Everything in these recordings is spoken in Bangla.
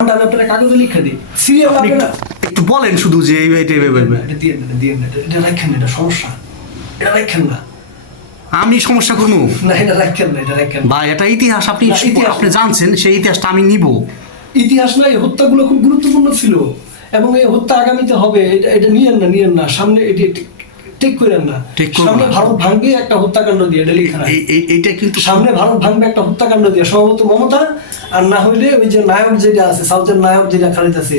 আমি আপনারা কাগজে লিখে দিই সিরিয়াল আপনারা একটু বলেন শুধু যে এটা রাখেন এটা সমস্যা, এটা রাখেন না। আমি সমস্যা করবো না, এটা রাখেন না, এটা রাখেন বা এটা ইতিহাস আপনি না, ইতিহাস আপনি জানছেন সেই ইতিহাসটা আমি নিব। ইতিহাস না, এই হত্যাগুলো খুব গুরুত্বপূর্ণ ছিল এবং এই হত্যা আগামীতে হবে। এটা এটা নিয়েন না সামনে, এটি ঠিক করেন না। সামনে ভারত ভাঙবে একটা হত্যাকাণ্ড দিয়ে, এটা লিখা এইটা কিন্তু সামনে ভারত ভাঙবে একটা হত্যাকাণ্ড দিয়ে, সম্ভবত মমতা, আর না হইলে ওই যে নায়ক যেটা আছে, সাউথের নায়ক যেটা খালিতেছে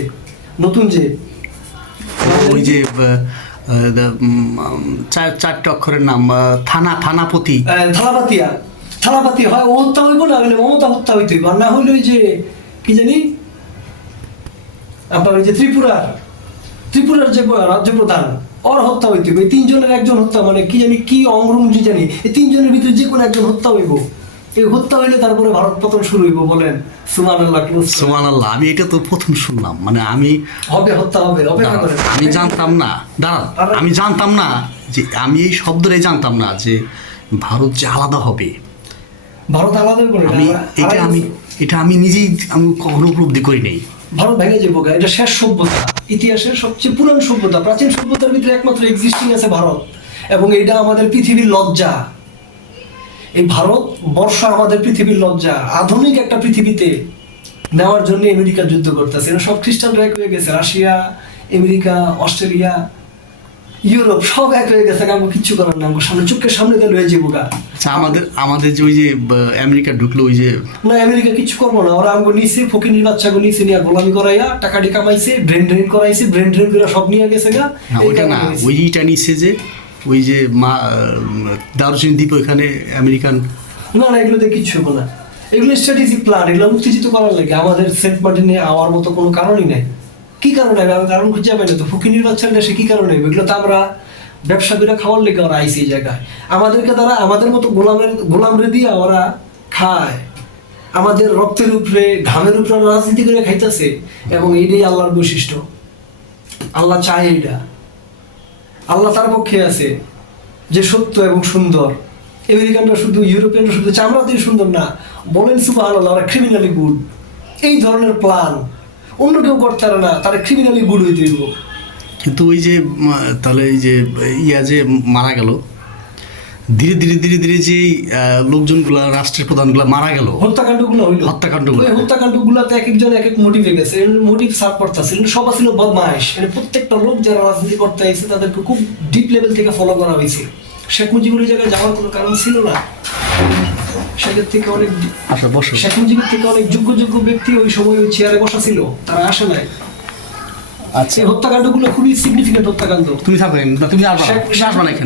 নতুন যে ওই যে চারটে অক্ষরের নাম থানাপতি থালাপাতি হয়, ও হত্যা হইব, না হইলে মমতা হত্যা হইতে হইব, আর না হইলে ওই যে কি জানি আপনার ওই যে ত্রিপুরার যে রাজ্য প্রধান, ওর হত্যা হইতে হইব। এই তিনজনের একজন হত্যা, মানে কি জানি কি অংরুঞ্জি জানি, এই তিনজনের ভিতরে যে কোনো একজন হত্যা হইব। এই হত্যা হইলে তারপরে ভারত পতন শুরু হইব। বলেন সুবহানাল্লাহ, সুবহানাল্লাহ। আমি এটা তো প্রথম শুনলাম, মানে আমি হত্যা হবে, অপেক্ষা করেন। আমি জানতাম না, দাঁড়ান, আমি জানতাম না যে, আমি এই শব্দটাই জানতাম না যে ভারত যে আলাদা হবে। ভারত আলাদা হবে, এটা আমি নিজেই আমি কখনো উপলব্ধি করি নাই। ভারত ভেঙে যাবো, এটা শেষ সভ্যতা, ইতিহাসের সবচেয়ে পুরান সভ্যতা, প্রাচীন সভ্যতার ভিতরে একমাত্র এক্সিস্টিং আছে ভারত, এবং এটা আমাদের পৃথিবীর লজ্জা। এই ভারত বর্ষ আমাদের পৃথিবীর লজ্জা। আধুনিক একটা পৃথিবীতে নেওয়ার জন্য আমেরিকা যুদ্ধ করতেছে। এরা সব খ্রিস্টানরা এক হয়ে গেছে, রাশিয়া, আমেরিকা, অস্ট্রেলিয়া, ইউরোপ সব এক হয়ে গেছে। আমি কিচ্ছু করার না, সামনে চোখের সামনে দিয়ে লয়ে যাবো গা। আচ্ছা, আমাদের যে ওই যে আমেরিকা ঢুকলো, ওই যে না, আমেরিকা কিচ্ছু করবো না। ওরা আমাকে নিচে ফকিনির বাচ্চাগুলো নিচে নিয়ে গোলামি করাইয়া টাকাটি কামাইছে, ব্রেন ড্রেন করাইছে, ব্রেন ড্রেন করে সব নিয়ে গেছে গা। ওইটা না, ওইটা নিচে যে ওই যে দারুচিনি দ্বীপ, ওইখানে আমেরিকান। না, এগুলোতে কিচ্ছু হবো না। এগুলো স্ট্র্যাটেজিক প্ল্যান, এগুলো উত্তেজিত করার লাগে। আমাদের সেন্ট মার্টিনে আওয়ার মতো কোনো কারণই নাই। কি কারণে আমি কারণ খুঁজে পাই না তো। ফকিনির বাচ্চার দেশে কি কারণে? এগুলো তো আমরা ব্যবসা করে খাওয়ার লেগে ওরা আইসি এই জায়গায়। আমাদেরকে তারা আমাদের মতো গোলামরে দিয়ে ওরা খায়। আমাদের রক্তের উপরে, ঘামের উপরে রাজনীতি করে খাইতেছে, এবং এইটাই আল্লাহর বৈশিষ্ট্য। আল্লাহ চায় এইটা। আল্লাহ তার পক্ষে আছে যে সত্য এবং সুন্দর। আমেরিকানরা শুধু, ইউরোপিয়ানরা শুধু চামড়া দিয়ে সুন্দর না, বলেন সুবহানাল্লাহ, ওরা ক্রিমিনালি গুড। এই ধরনের প্ল্যান অন্য কেউ করতে পারে না, তারা ক্রিমিনালি গুড হইতে হইব। কিন্তু ওই যে তাহলে এই যে যে মারা গেল, ধীরে ধীরে যে লোকজনগুলা, রাষ্ট্রের প্রধানগুলা মারা গেল, হত্যাকাণ্ডগুলোতে এক একজন এক এক মোটিভে গেছে। মোটিভ সার্ভ করতেছে, সবাই ছিল বদমাইশ। প্রত্যেকটা লোক যারা রাজনীতি করতে আইছে তাদেরকে খুব ডিপ লেভেল থেকে ফলো করা হয়েছে। শেখ মুজিবুর জায়গায় যাওয়ার কোনো কারণ ছিল না। শেখের থেকে অনেক শেখ মুজিবের থেকে অনেক যোগ্য ব্যক্তি ওই সময় ওই চেয়ারে বসা ছিল, তারা আসে নাই। আচ্ছা, এই হত্যাকাণ্ডগুলো খুবই সিগনিফিকেন্ট হত্যাকাণ্ড। তুমি থাকবেন, তুমি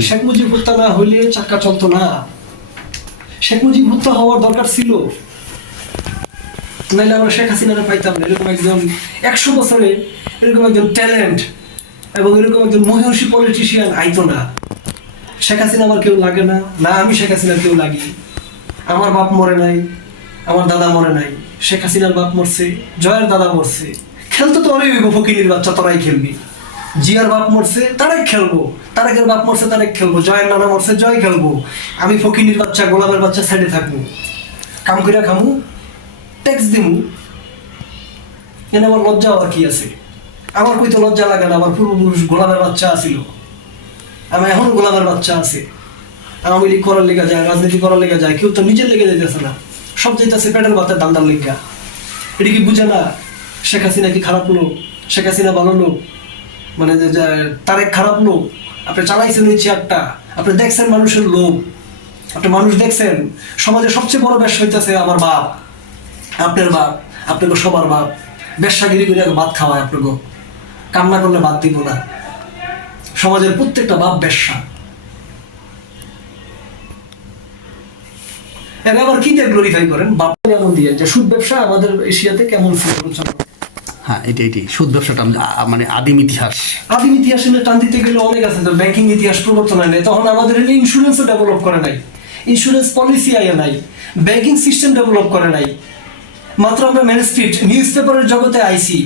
শেখ মুজিব হত্যা না হইলে চাক্কা চলতো না। শেখ মুজিব হত্যা হওয়ার দরকার ছিল, নাইলে আমরা শেখ হাসিনারে পাইতাম না। এরকম একজন 100 বছরে এরকম একজন ট্যালেন্ট এবং এরকম একজন মহিষী পলিটিশিয়ান আইতো না। শেখ হাসিনা আমার কেউ লাগে না, আমি শেখ হাসিনার কেউ লাগি। আমার বাপ মরে নাই, আমার দাদা মরে নাই। শেখ হাসিনার বাপ মরছে, জয়ের দাদা মরছে। খেলতে তো অনেক ফকিরের বাচ্চা, তোরাই খেলবি। জিয়ার বাপ মরছে, তারাই খেলবো। তারেকের বাপ মরছে, তারেক খেলবো। জয়ের নানা মরছে, জয় খেলবো। আমি ফকিরের বাচ্চা, গোলামের বাচ্চা সাইডে থাকবো, কাম করে খামু, ট্যাক্স দিমু। এনে আমার লজ্জা হওয়ার কি আছে? আমার কই তো লজ্জা লাগে না। আমার পূর্বপুরুষ গোলামের বাচ্চা আছিল, আমি এখন গোলামের বাচ্চা আছে। আওয়ামী লীগ করার লেগে যায়, রাজনীতি করার লেগে যায়, কেউ তো নিজের লেগে যাইতেছে না, সব যাইতেছে পেটের ভাতের দান্দার লেগা। এটা কি বুঝে না? শেখ হাসিনা কি খারাপ লোক? শেখ হাসিনা ভালো লোক? মানে তারেক খারাপ লোক? আপনি চালাইছেন ওই চেয়ারটা, আপনি দেখছেন মানুষের লোক, আপনি মানুষ দেখছেন। সমাজে সবচেয়ে বড় ব্যবসা হইতেছে আমার বাপ, আপনার বাপ, আপনাকে সবার বাপ। ব্যবসাগিরি করে ভাত খাওয়ায় আপনাকে, কান্না করলে ভাত দিব না। সমাজের প্রত্যেকটা বাপ ব্যবসা। আবার কি দিয়ে গ্লোরিফাই করেন বাপ এমন দিয়ে যে সুদ ব্যবসা আমাদের এশিয়াতে কেমন ছিল? হ্যাঁ, এটাই সুদ ব্যবসাটা মানে আদিম ইতিহাস টান দিতে গেলে অনেক আছে। তো ব্যাংকিং ইতিহাস প্রবর্তন হয় নাই, তখন আমাদের ইন্স্যুরেন্সও ডেভেলপ করে নাই, ইন্স্যুরেন্স পলিসি আয় নাই, ব্যাংকিং সিস্টেম ডেভেলপ করে নাই। মাত্র আমরা মেন স্ট্রিট নিউজ পেপারের জগতে আইছি।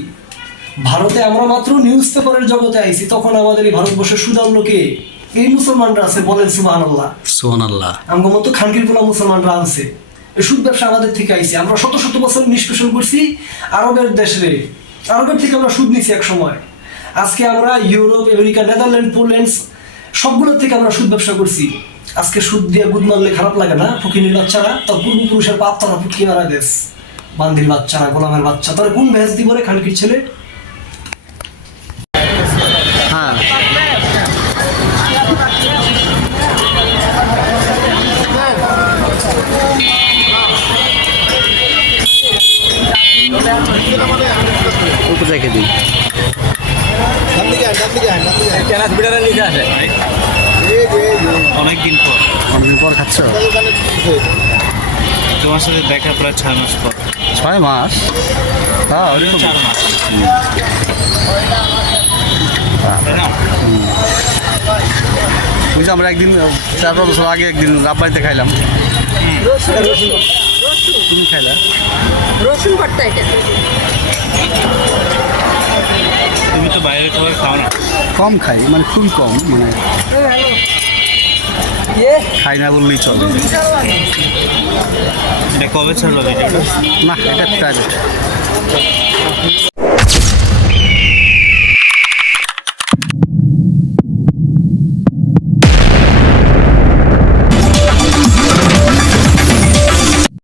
ভারতে আমরা মাত্র নিউজ পেপারের জগতে আইছি, তখন আমাদের এই ভারতবর্ষের সুদান লোকে এই মুসলমানরা আছে। বলেন সুবহানাল্লাহ। সুবহানাল্লাহ। আমার মতো খানকির গোলা মুসলমানরা আছে, এই সুদ ব্যবসা আমাদের থেকে আইছে। আমরা শত শত বছর নিষ্পেষণ করছি আরবের দেশে, আরবের থেকে আমরা সুদ নিছি এক সময়। আজকে আমরা ইউরোপ, আমেরিকা, নেদারল্যান্ড, পোল্যান্ড সবগুলোর থেকে আমরা সুদ ব্যবসা করছি। আজকে সুদ দিয়ে গুদ মারলে খারাপ লাগে না? ফকিনীর বাচ্চারা, তোর পূর্বপুরুষের পাপ তারা ফুটকি মারা দেশ, বান্দির বাচ্চারা, গোলামের বাচ্চা, তোরা কোন ভেজ দিব রে খানকির ছেলে? হ্যাঁ উপরে রেখে দিই। অনেকদিন পর অনেকদিন পর খাচ্ছ? তোমার সাথে দেখা প্রায় 6 মাস পর। 6 মাস? হ্যাঁ ওরকম। 4 মাস, তাই না? বুঝছি, আমরা একদিন 4-5 বছর আগে একদিন রাব্বাড়িতে খাইলাম। তুমি খাইলা? রসুন ভর্তা এটা। তুমি তো বাইরের খাবার খাও না। কম খাই, মানে খুবই কম, মানে খাই না বললেই চলে। এটা কবে ছাড়লো ভিডিওটা? না, এটা প্রাইভেট।